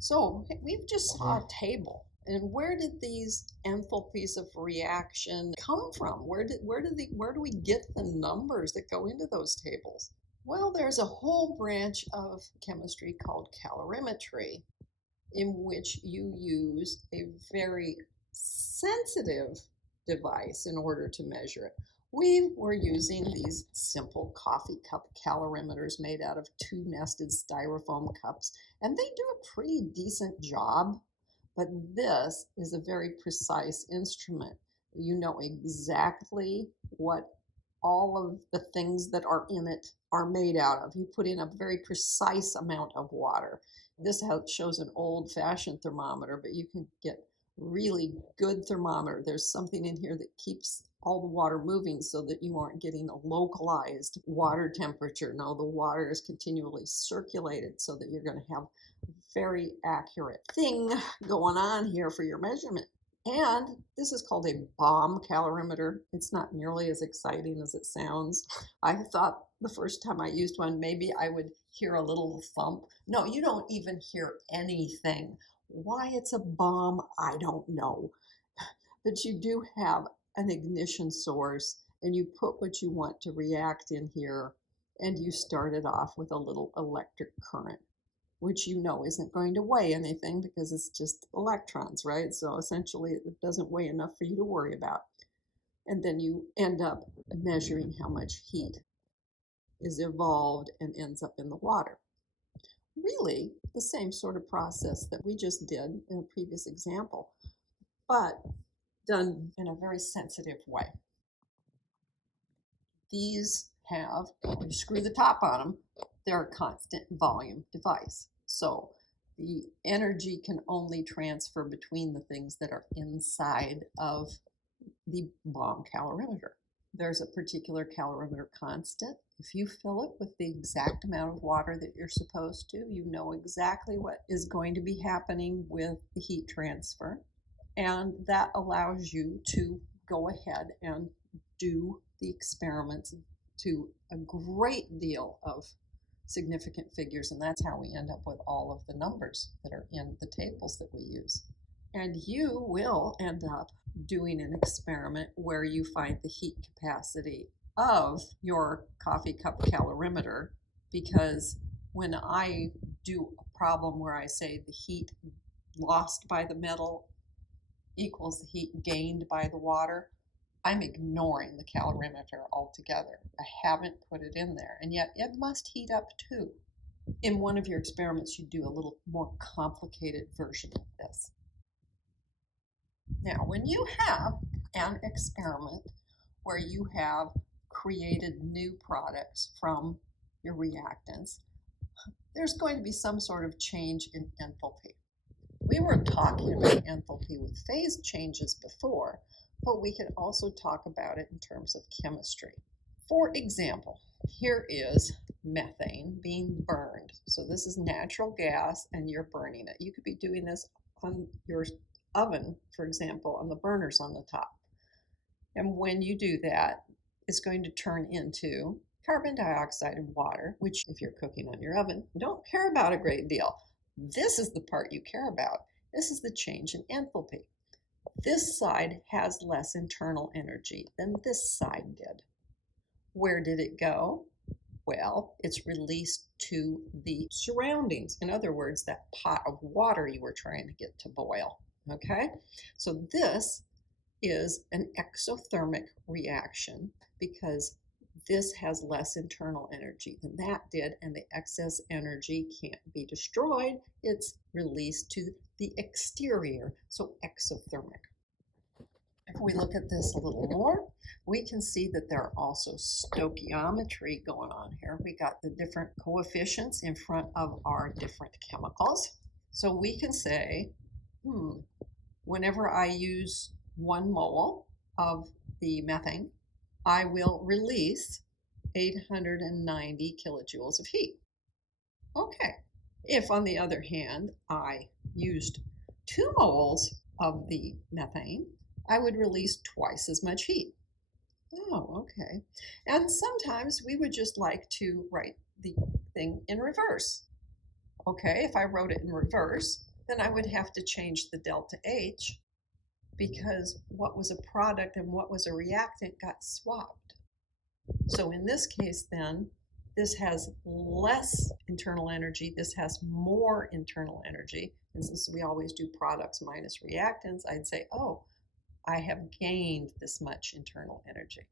So we've just saw a table. And where did these enthalpies of reaction come from? Where do we get the numbers that go into those tables? Well, there's a whole branch of chemistry called calorimetry, in which you use a very sensitive device in order to measure it. We were using these simple coffee cup calorimeters made out of two nested styrofoam cups, and they do a pretty decent job. But this is a very precise instrument. You know exactly what all of the things that are in it are made out of. You put in a very precise amount of water. This shows an old-fashioned thermometer, but you can get really good thermometer. There's something in here that keeps all the water moving so that you aren't getting a localized water temperature. No, the water is continually circulated so that you're going to have a very accurate thing going on here for your measurement. And this is called a bomb calorimeter. It's not nearly as exciting as it sounds. I thought the first time I used one, maybe I would hear a little thump. No, you don't even hear anything. Why it's a bomb, I don't know. But you do have an ignition source, and you put what you want to react in here, and you start it off with a little electric current, which you know isn't going to weigh anything because it's just electrons, right? So essentially it doesn't weigh enough for you to worry about. And then you end up measuring how much heat is evolved and ends up in the water. Really the same sort of process that we just did in a previous example, but done in a very sensitive way. These have, when you screw the top on them, they're a constant volume device. So the energy can only transfer between the things that are inside of the bomb calorimeter. There's a particular calorimeter constant. If you fill it with the exact amount of water that you're supposed to, you know exactly what is going to be happening with the heat transfer. And that allows you to go ahead and do the experiments to a great deal of significant figures, and that's how we end up with all of the numbers that are in the tables that we use. And you will end up doing an experiment where you find the heat capacity of your coffee cup calorimeter, because when I do a problem where I say the heat lost by the metal equals the heat gained by the water, I'm ignoring the calorimeter altogether. I haven't put it in there, and yet it must heat up too. In one of your experiments, you do a little more complicated version of this. Now, when you have an experiment where you have created new products from your reactants, there's going to be some sort of change in enthalpy. We were talking about enthalpy with phase changes before, but we could also talk about it in terms of chemistry. For example, here is methane being burned. So this is natural gas and you're burning it. You could be doing this on your oven, for example, on the burners on the top. And when you do that, it's going to turn into carbon dioxide and water, which if you're cooking on your oven, you don't care about a great deal. This is the part you care about. This is the change in enthalpy. This side has less internal energy than this side did. Where did it go? Well, it's released to the surroundings. In other words, that pot of water you were trying to get to boil. Okay? So this is an exothermic reaction because this has less internal energy than that did, and the excess energy can't be destroyed. It's released to the exterior, so exothermic. If we look at this a little more, we can see that there are also stoichiometry going on here. We got the different coefficients in front of our different chemicals. So we can say, whenever I use 1 mole of the methane, I will release 890 kilojoules of heat. Okay. If, on the other hand, I used 2 moles of the methane, I would release twice as much heat. Oh, okay. And sometimes we would just like to write the thing in reverse. Okay, if I wrote it in reverse, then I would have to change the delta H, because what was a product and what was a reactant got swapped. So in this case then, this has less internal energy, this has more internal energy. And since we always do products minus reactants, I'd say, oh, I have gained this much internal energy.